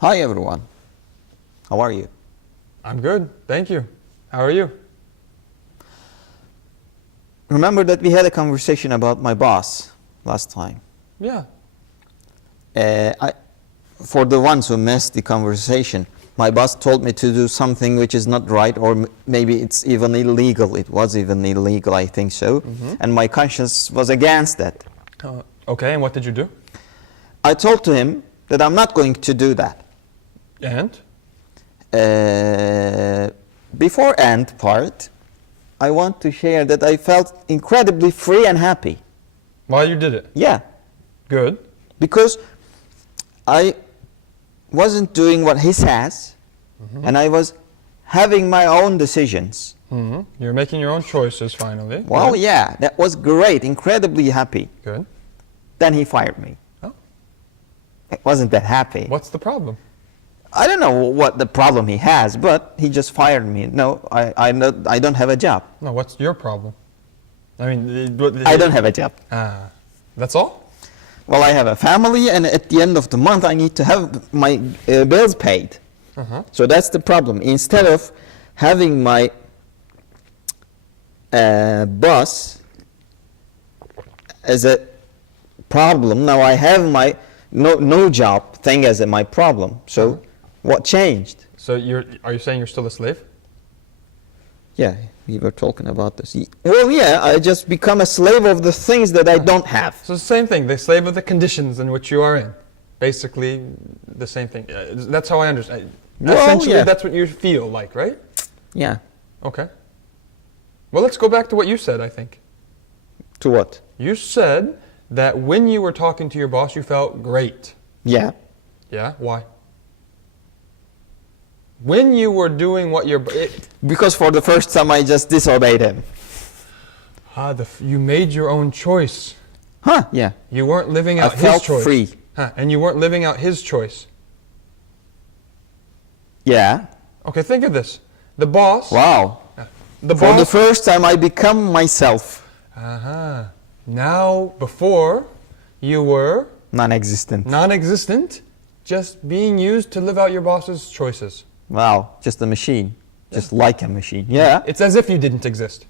Hi everyone. How are you? I'm good, thank you. How are you? Remember that we had a conversation about my boss last time. Yeah. For the ones who missed the conversation, my boss told me to do something which is not right, or maybe it's even illegal. It was even illegal, I think so. And my conscience was against that. Okay, and what did you do? I told to him that I'm not going to do that. And? Before end part, I want to share that I felt incredibly free and happy. While you did it? Yeah. Good. Because I wasn't doing what he says, and I was having my own decisions. You're making your own choices finally. Well, Good. yeah, that was great, incredibly happy. Good. Then he fired me. Oh. I wasn't that happy. What's the problem? I don't know what the problem he has, but he just fired me. No, I don't have a job. No, what's your problem? I mean, I don't have a job. That's all? Well, I have a family, and at the end of the month, I need to have my bills paid. So that's the problem. Instead of having my boss as a problem, now I have my no job thing as my problem. So what changed? So are you saying you're still a slave? Yeah, we were talking about this. Well, yeah, I just become a slave of the things that I don't have. So it's the same thing, the slave of the conditions in which you are in. Basically, the same thing. That's how I understand. Well, essentially, yeah. that's what you feel like, right? Yeah. Okay. Well, let's go back to what you said, I think. To what? You said that when you were talking to your boss, you felt great. Yeah. Yeah? Why? When you were doing what your... Because for the first time I just disobeyed him. You made your own choice. Huh, yeah. You weren't living out his felt choice. free. And you weren't living out his choice. Yeah. Okay, think of this. The boss... Wow. The For the boss... first time I become myself. Now, before, you were... Non-existent. Non-existent, just being used to live out your boss's choices. Wow, just a machine. Just like a machine. Yeah. It's as if you didn't exist.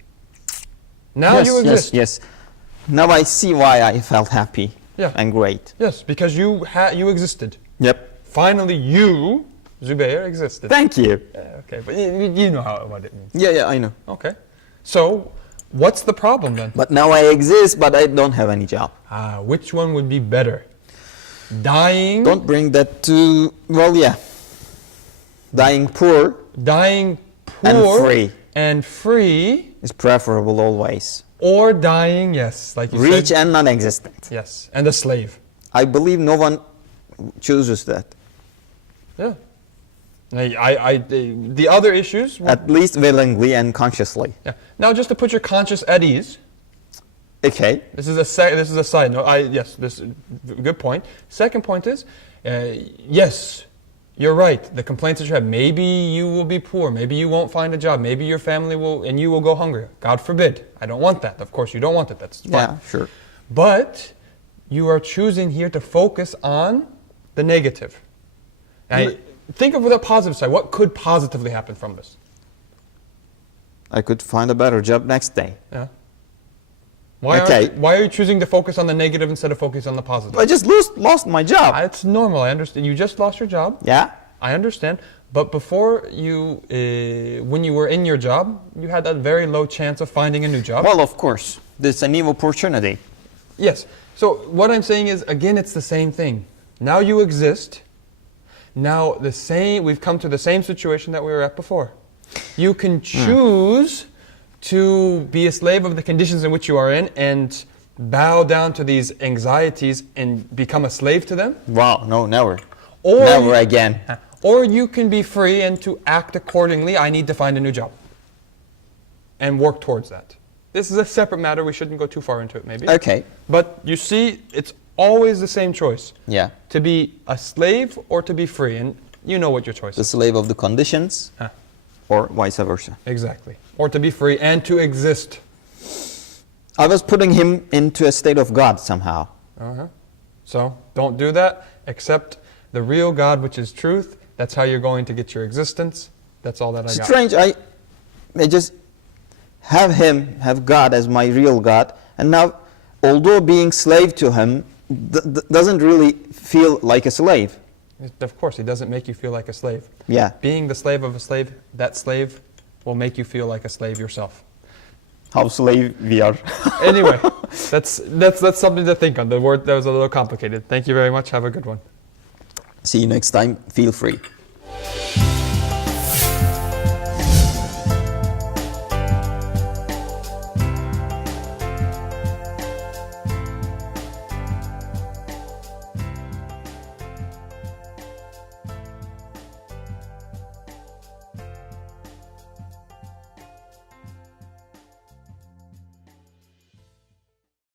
Now you exist. Yes. Now I see why I felt happy and great. Yes, because you existed. Yep. Finally, you, Zubeyir, existed. Thank you. Okay, but you know what it means. Yeah, I know. Okay. So, what's the problem then? But now I exist, but I don't have any job. Which one would be better? Dying... Don't bring that to... Well, yeah. Dying poor... Dying poor... And free. And free... Is preferable always. Or dying, yes, like you said. Rich and non-existent. Yes, and a slave. I believe no one chooses that. Yeah. The other issues... At least willingly and consciously. Yeah. Now, just to put your conscience at ease... Okay. This is a side note. Yes, this is a good point. Second point is, yes, you're right. The complaints that you have, maybe you will be poor, maybe you won't find a job, maybe your family will, and you will go hungry. God forbid. I don't want that. Of course, you don't want it. That's fine. Yeah, sure. But you are choosing here to focus on the negative. Now, think of the positive side. What could positively happen from this? I could find a better job next day. Yeah. Why are you choosing to focus on the negative instead of focus on the positive? I just lost my job. It's normal, I understand. You just lost your job. Yeah. I understand. But before you, when you were in your job, you had a very low chance of finding a new job. Well, of course. There's a new opportunity. Yes. So what I'm saying is, again, it's the same thing. Now you exist. Now we've come to the same situation that we were at before. You can choose to be a slave of the conditions in which you are in and bow down to these anxieties and become a slave to them. Wow, no, never. Or never again. Or you can be free and to act accordingly. I need to find a new job. And work towards that. This is a separate matter. We shouldn't go too far into it, maybe. Okay. But you see, it's always the same choice. Yeah. To be a slave or to be free. And you know what your choice is. The slave of the conditions or vice versa. Exactly. Or to be free and to exist. I was putting him into a state of God somehow. So don't do that. Accept the real God, which is truth. That's how you're going to get your existence. That's all that I got. Strange, I just have God as my real God, and now, although being slave to him doesn't really feel like a slave. Of course, he doesn't make you feel like a slave. Yeah. Being the slave of a slave, that slave will make you feel like a slave yourself. How slave we are. Anyway, that's something to think on. The word that was a little complicated. Thank you very much. Have a good one. See you next time. Feel free.